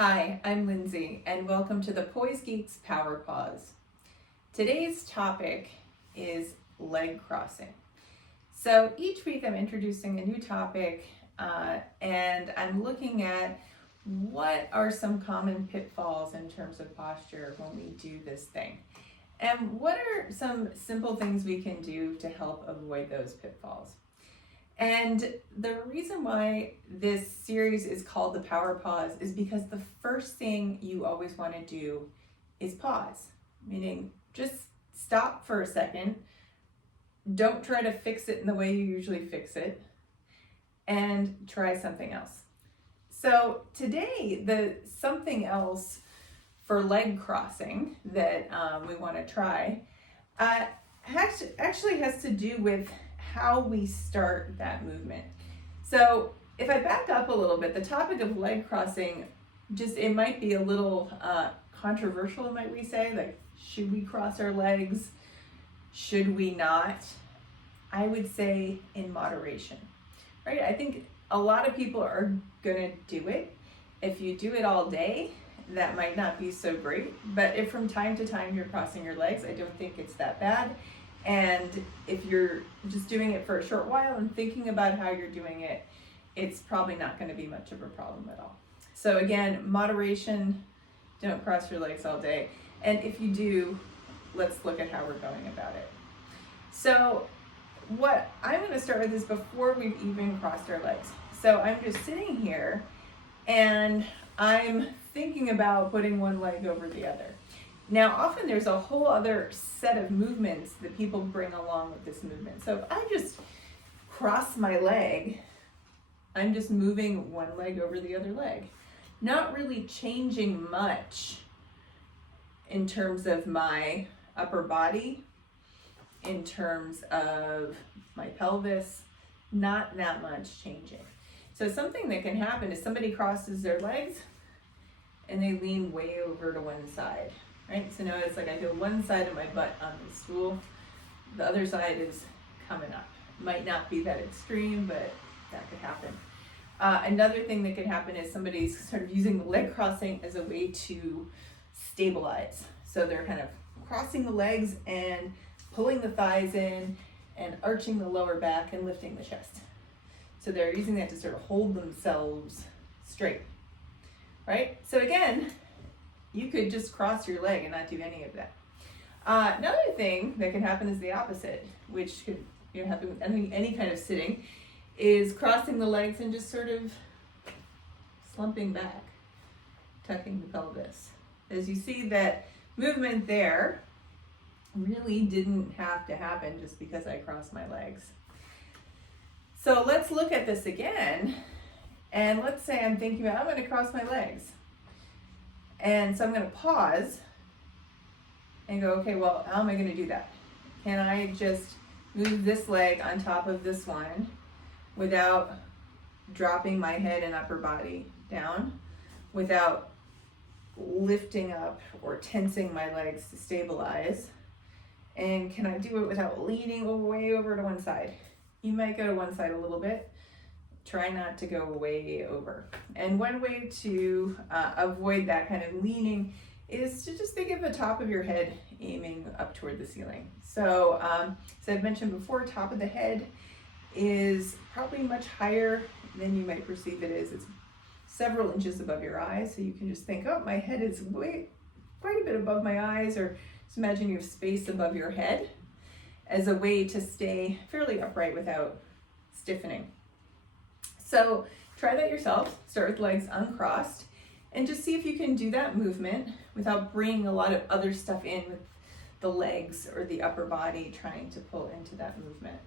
Hi, I'm Lindsay, and welcome to the Poise Geeks Power Pause. Today's topic is leg crossing. So each week I'm introducing a new topic, and I'm looking at what are some common pitfalls in terms of posture when we do this thing. And what are some simple things we can do to help avoid those pitfalls? And the reason why this series is called the Power Pause is because the first thing you always want to do is pause, meaning just stop for a second. Don't try to fix it in the way you usually fix it, and try something else. So today, the something else for leg crossing that we want to try actually has to do with how we start that movement. So if I back up a little bit, the topic of leg crossing, it might be a little controversial, might we say, like, should we cross our legs? Should we not? I would say in moderation, right? I think a lot of people are gonna do it. If you do it all day, that might not be so great, but if from time to time you're crossing your legs, I don't think it's that bad. And if you're just doing it for a short while and thinking about how you're doing it, it's probably not going to be much of a problem at all. So again, moderation, don't cross your legs all day. And if you do, let's look at how we're going about it. So what I'm going to start with is before we've even crossed our legs. So I'm just sitting here and I'm thinking about putting one leg over the other. Now, often there's a whole other set of movements that people bring along with this movement. So if I just cross my leg, I'm just moving one leg over the other leg, not really changing much in terms of my upper body, in terms of my pelvis, not that much changing. So something that can happen is somebody crosses their legs and they lean way over to one side. Right, so now it's like I feel one side of my butt on the stool, the other side is coming up. Might not be that extreme, but that could happen. Another thing that could happen is somebody's sort of using the leg crossing as a way to stabilize. So they're kind of crossing the legs and pulling the thighs in and arching the lower back and lifting the chest. So they're using that to sort of hold themselves straight, right? So again, you could just cross your leg and not do any of that. Another thing that can happen is the opposite, which could happen with any kind of sitting, is crossing the legs and just sort of slumping back, tucking the pelvis. As you see, that movement there really didn't have to happen just because I crossed my legs. So let's look at this again, and let's say I'm thinking about, I'm going to cross my legs. And so I'm going to pause and go, okay, well, how am I going to do that? Can I just move this leg on top of this one without dropping my head and upper body down, without lifting up or tensing my legs to stabilize? And can I do it without leaning way over to one side? You might go to one side a little bit. Try not to go way over. And one way to avoid that kind of leaning is to just think of the top of your head aiming up toward the ceiling. So, as I've mentioned before, top of the head is probably much higher than you might perceive it is. It's several inches above your eyes, so you can just think, oh, my head is quite a bit above my eyes, or just imagine you have space above your head as a way to stay fairly upright without stiffening. So try that yourself. Start with legs uncrossed and just see if you can do that movement without bringing a lot of other stuff in with the legs or the upper body trying to pull into that movement.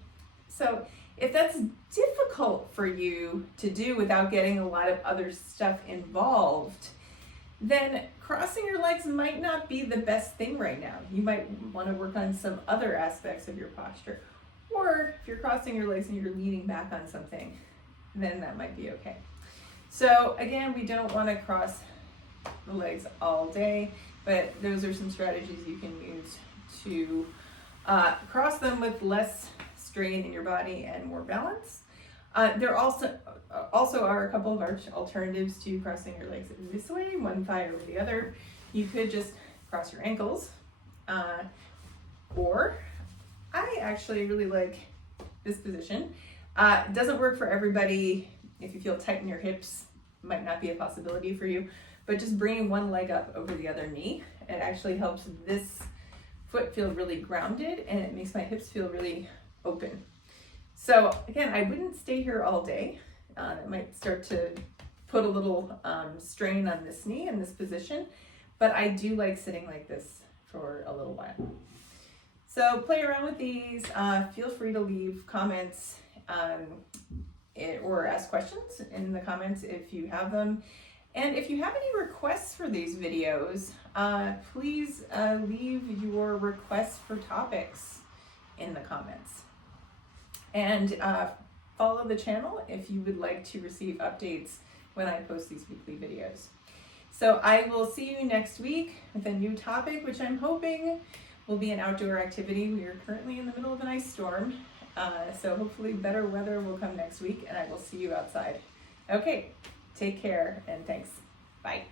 So if that's difficult for you to do without getting a lot of other stuff involved, then crossing your legs might not be the best thing right now. You might want to work on some other aspects of your posture. Or if you're crossing your legs and you're leaning back on something, then that might be okay. So again, we don't want to cross the legs all day, but those are some strategies you can use to cross them with less strain in your body and more balance. There also are a couple of alternatives to crossing your legs this way, one thigh over the other. You could just cross your ankles, or I actually really like this position. It doesn't work for everybody. If you feel tight in your hips, might not be a possibility for you, but just bringing one leg up over the other knee, it actually helps this foot feel really grounded, and it makes my hips feel really open. So again, I wouldn't stay here all day. It might start to put a little strain on this knee in this position, but I do like sitting like this for a little while. So play around with these. Feel free to leave comments or ask questions in the comments if you have them. And if you have any requests for these videos, please leave your requests for topics in the comments. And follow the channel if you would like to receive updates when I post these weekly videos. So I will see you next week with a new topic, which I'm hoping will be an outdoor activity. We are currently in the middle of an ice storm, so hopefully better weather will come next week, and I will see you outside. Okay, take care and thanks. Bye.